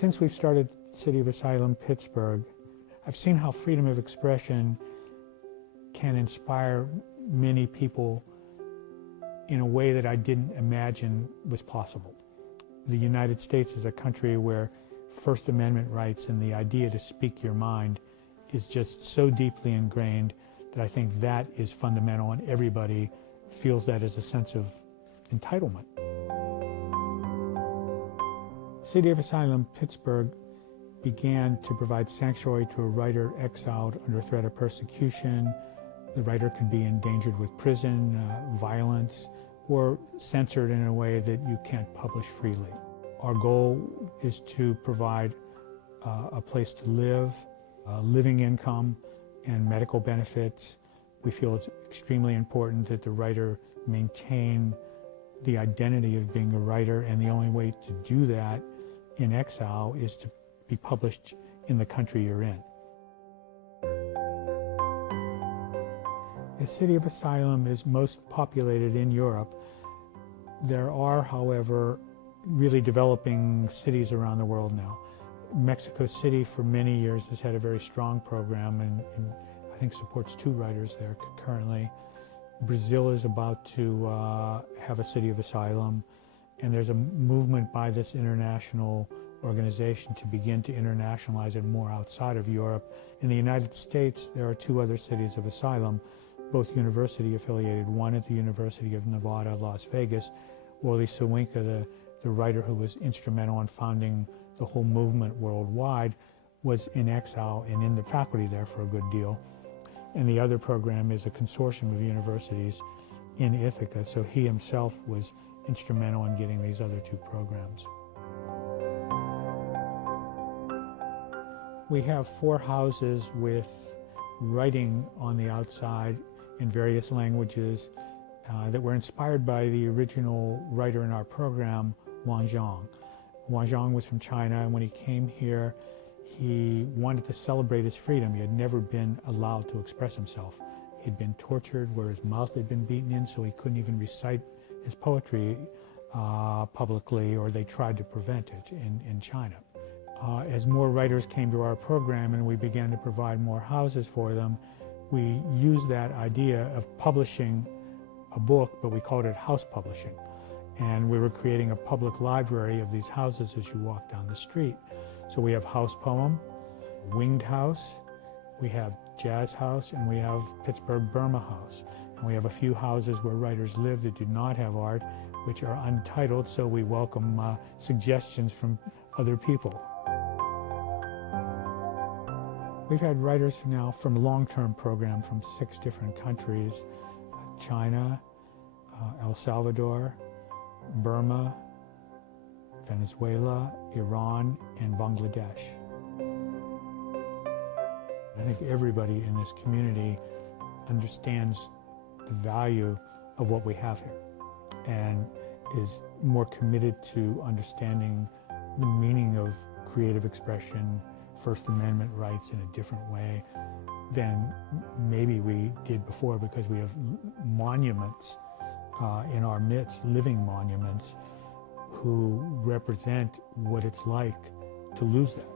Since we've started City of Asylum Pittsburgh, I've seen how freedom of expression can inspire many people in a way that I didn't imagine was possible. The United States is a country where First Amendment rights and the idea to speak your mind is just so deeply ingrained that I think that is fundamental, and everybody feels that as a sense of entitlement. City of Asylum Pittsburgh began to provide sanctuary to a writer exiled under threat of persecution. The writer could be endangered with prison, violence, or censored in a way that you can't publish freely. Our goal is to provide a place to live, a living income, and medical benefits. We feel it's extremely important that the writer maintain the identity of being a writer, and the only way to do that in exile is to be published in the country you're in. The City of Asylum is most populated in Europe. There are, however, really developing cities around the world now. Mexico City for many years has had a very strong program and I think supports 2 writers there currently. Brazil is about to have a City of Asylum, and there's a movement by this international organization to begin to internationalize it more outside of Europe. In the United States, there are 2 other cities of asylum, both university affiliated, one at the University of Nevada, Las Vegas. Wole Soyinka, the writer who was instrumental in founding the whole movement worldwide, was in exile and in the faculty there for a good deal. And the other program is a consortium of universities in Ithaca, so he himself was instrumental in getting these other 2 programs. We have 4 houses with writing on the outside in various languages that were inspired by the original writer in our program, Wang Zhang. Wang Zhang was from China, and when he came here, he wanted to celebrate his freedom. He had never been allowed to express himself. He'd been tortured where his mouth had been beaten in, so he couldn't even recite his poetry publicly, or they tried to prevent it in China. As more writers came to our program and we began to provide more houses for them, we used that idea of publishing a book, but we called it house publishing. And we were creating a public library of these houses as you walk down the street. So we have House Poem, Winged House, we have Jazz House, and we have Pittsburgh Burma House. And we have a few houses where writers live that do not have art, which are untitled, so we welcome suggestions from other people. We've had writers now from a long-term program from 6 different countries: China, El Salvador, Burma, Venezuela, Iran, and Bangladesh. I think everybody in this community understands the value of what we have here and is more committed to understanding the meaning of creative expression, First Amendment rights in a different way than maybe we did before, because we have monuments in our midst, living monuments, who represent what it's like to lose that.